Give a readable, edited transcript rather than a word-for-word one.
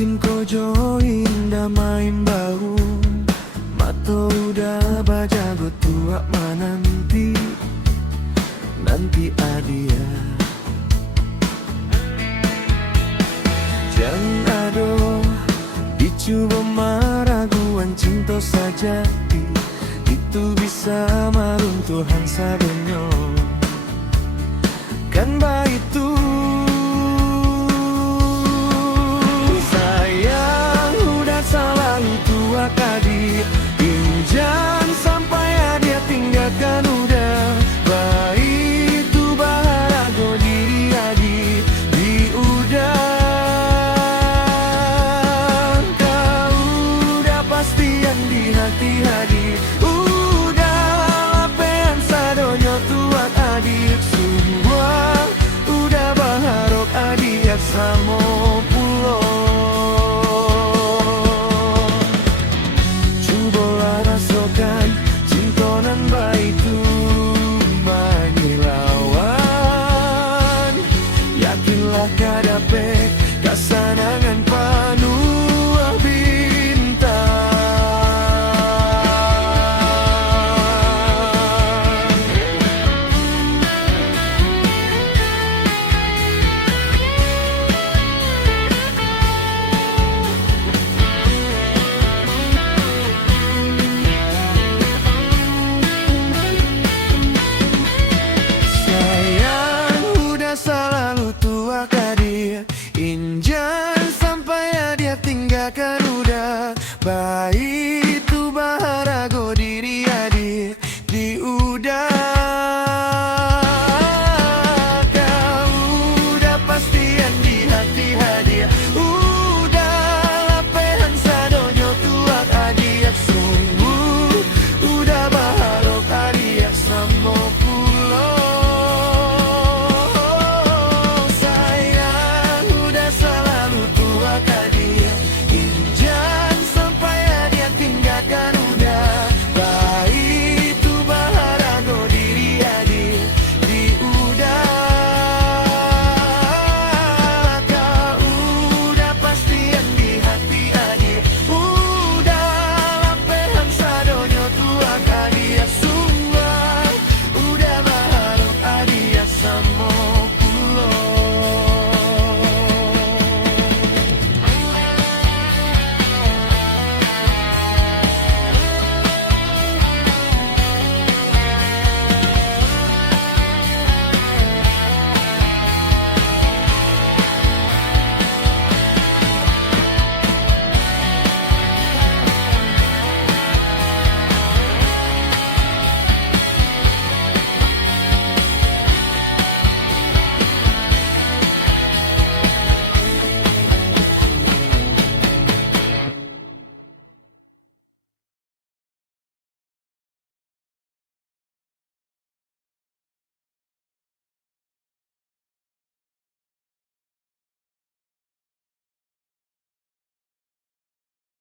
Batin kojo indah main bau Mato udah bajago tua mananti Nanti adia Jangan ado dicoba meraguan cinta sajati Itu bisa maruntuhan sadonyo Kan itu sayang udah selalu tua kadi Injan sampai dia tinggalkan udah baik itu baharago diri adi di udah Kau udah pastian di hati hadi Udah lapean sadonyo tuat adik semua Udah baharok adik samo pulo Cobalah rasakan cintonan baik itu mengilawan Yakinlah kadapek kasanangan panuh bintang Selalu tua kadir Injan sampai dia tinggalkan udah baik